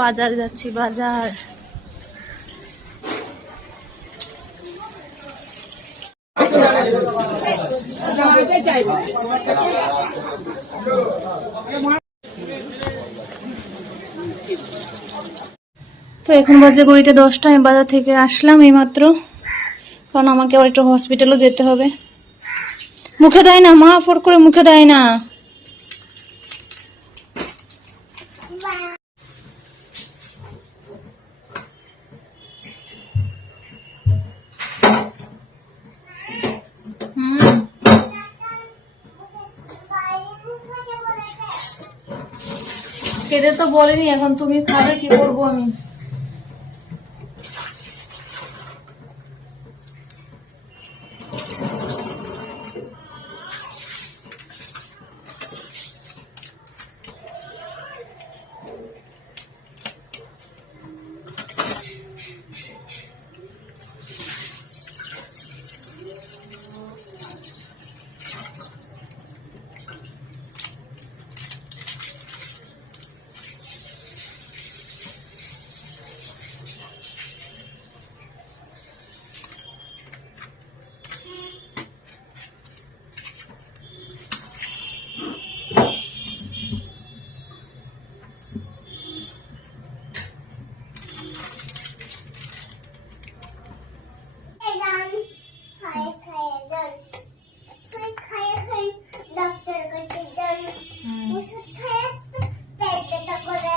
বাজার যাচ্ছি, বাজার। তো এখন বাজে ঘড়িতে দশটা, আমি বাজার থেকে আসলাম এইমাত্র। কারণ আমাকে আবার একটু হসপিটালও যেতে হবে। মুখে দেয় না, মা ফোর করে মুখে দেয় না। খেতে তো বলিনি এখন তুমি খাবে কি করব আমি হুম। ওষুধ খেয়ে পেট ব্যথা করে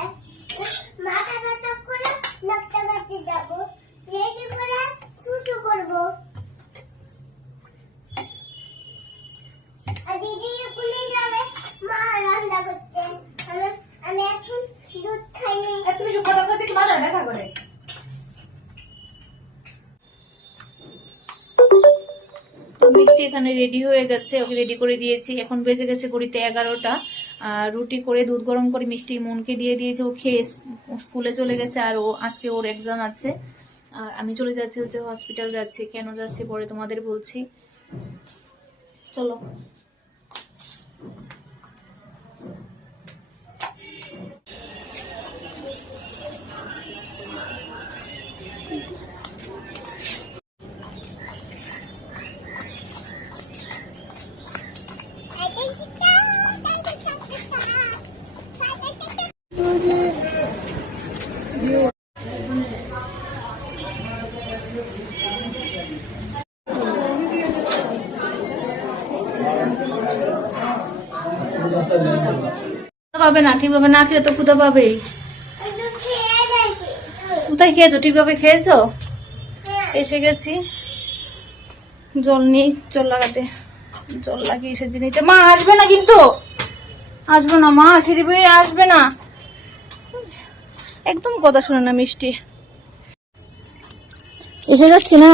মাথা ব্যথা করে ডাক্তার কাছে যাব রেডি করে সুসু করব আর দিদি স্কুলে যাবে মা রান্না করছে আমি আমি এখন দুধ খাইনি তুমি শুক্র ডাক্তার থেকে বাজার দেখা করে তো মিষ্টি এখানে রেডি হয়ে গেছে। ওকে রেডি করে দিয়েছি। এখন বেজে গেছে ঘড়িতে এগারোটা। আর রুটি করে, দুধ গরম করে মিষ্টি মনকে দিয়ে দিয়েছে। ও খেয়ে স্কুলে চলে গেছে আর ও আজকে ওর এক্সাম আছে। আর আমি চলে যাচ্ছি হচ্ছে হসপিটাল যাচ্ছি। কেন যাচ্ছি পরে তোমাদের বলছি। চলো। পাবে না ঠিকভাবে না খেলে তো ক্ষুদা পাবেই। কোথায় খেয়েছো? ঠিকভাবে খেয়েছো? হ্যাঁ। এসে গেছি। জল নেই জল লাগাতে। জল লাগিয়ে এসেছি নিচে মা আসবে না কিন্তু? আসবে না মা সিঁড়ি বয়ে আসবে না। একদম কথা শুনে না মিষ্টি। এসে যাচ্ছি না?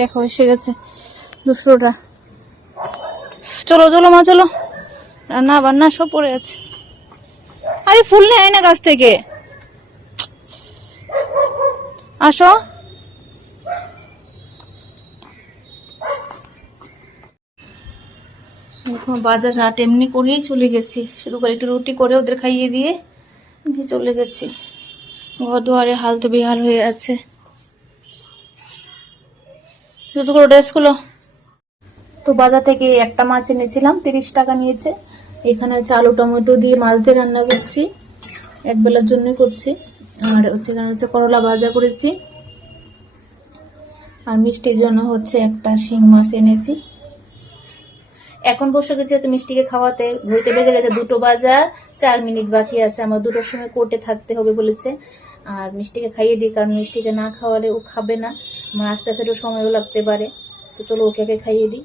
দেখো এসে গেছে। দুশোটা। চলো চলো মা, চলো। রান্না বান্না সব পড়ে আছে। আরে ফুল নেয় না গাছ থেকে। আসো। বাজার হাট এমনি করেই চলে গেছি। শুধু করে একটু রুটি করে ওদের খাইয়ে দিয়ে চলে গেছি। ঘর দুয়ারে হাল তো বেহাল হয়ে আছে। করে ড্রেসগুলো? তো বাজার থেকে একটা মাছ এনেছিলাম, তিরিশ টাকা নিয়েছে। এখানে হচ্ছে আলু টমেটো দিয়ে মাছ দিয়ে রান্না করছি, এক বেলার জন্যই করছি। আর হচ্ছে এখানে হচ্ছে করলা ভাজা করেছি। আর মিষ্টির জন্য হচ্ছে একটা শিং মাছ এনেছি। এখন বসে গেছি হচ্ছে মিষ্টিকে খাওয়াতে। ঘুরতে বেজে গেছে দুটো বাজার চার মিনিট বাকি আছে। আমার দুটোর সময় কোর্টে থাকতে হবে বলেছে। আর মিষ্টিকে খাইয়ে দিই, কারণ মিষ্টিকে না খাওয়ালে ও খাবে না। আমার আস্তে আস্তে একটু সময়ও লাগতে পারে। তো চলো ওকে আগে খাইয়ে দিই।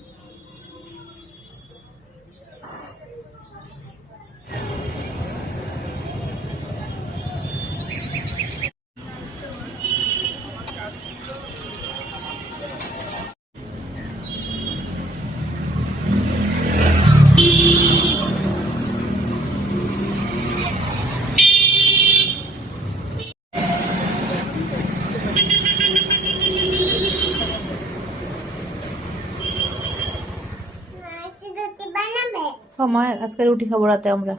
মা আজকে রুটি খাব রাতে আমরা।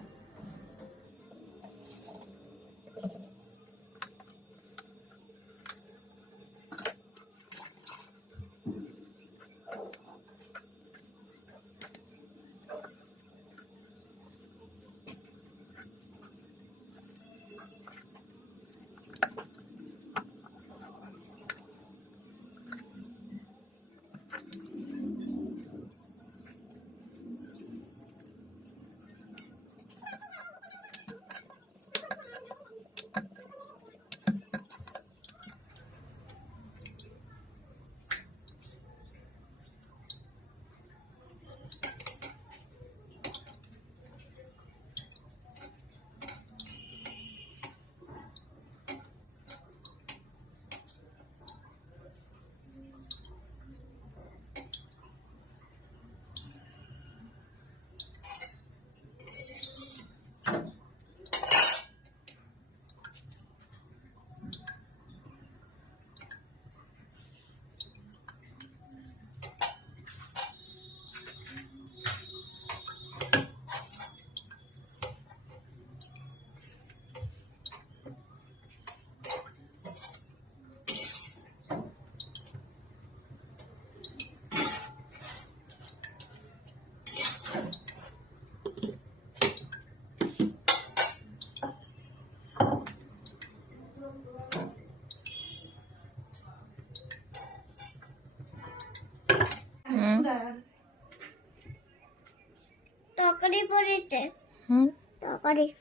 ટોકડી પડી છે. હમ? ટોકડી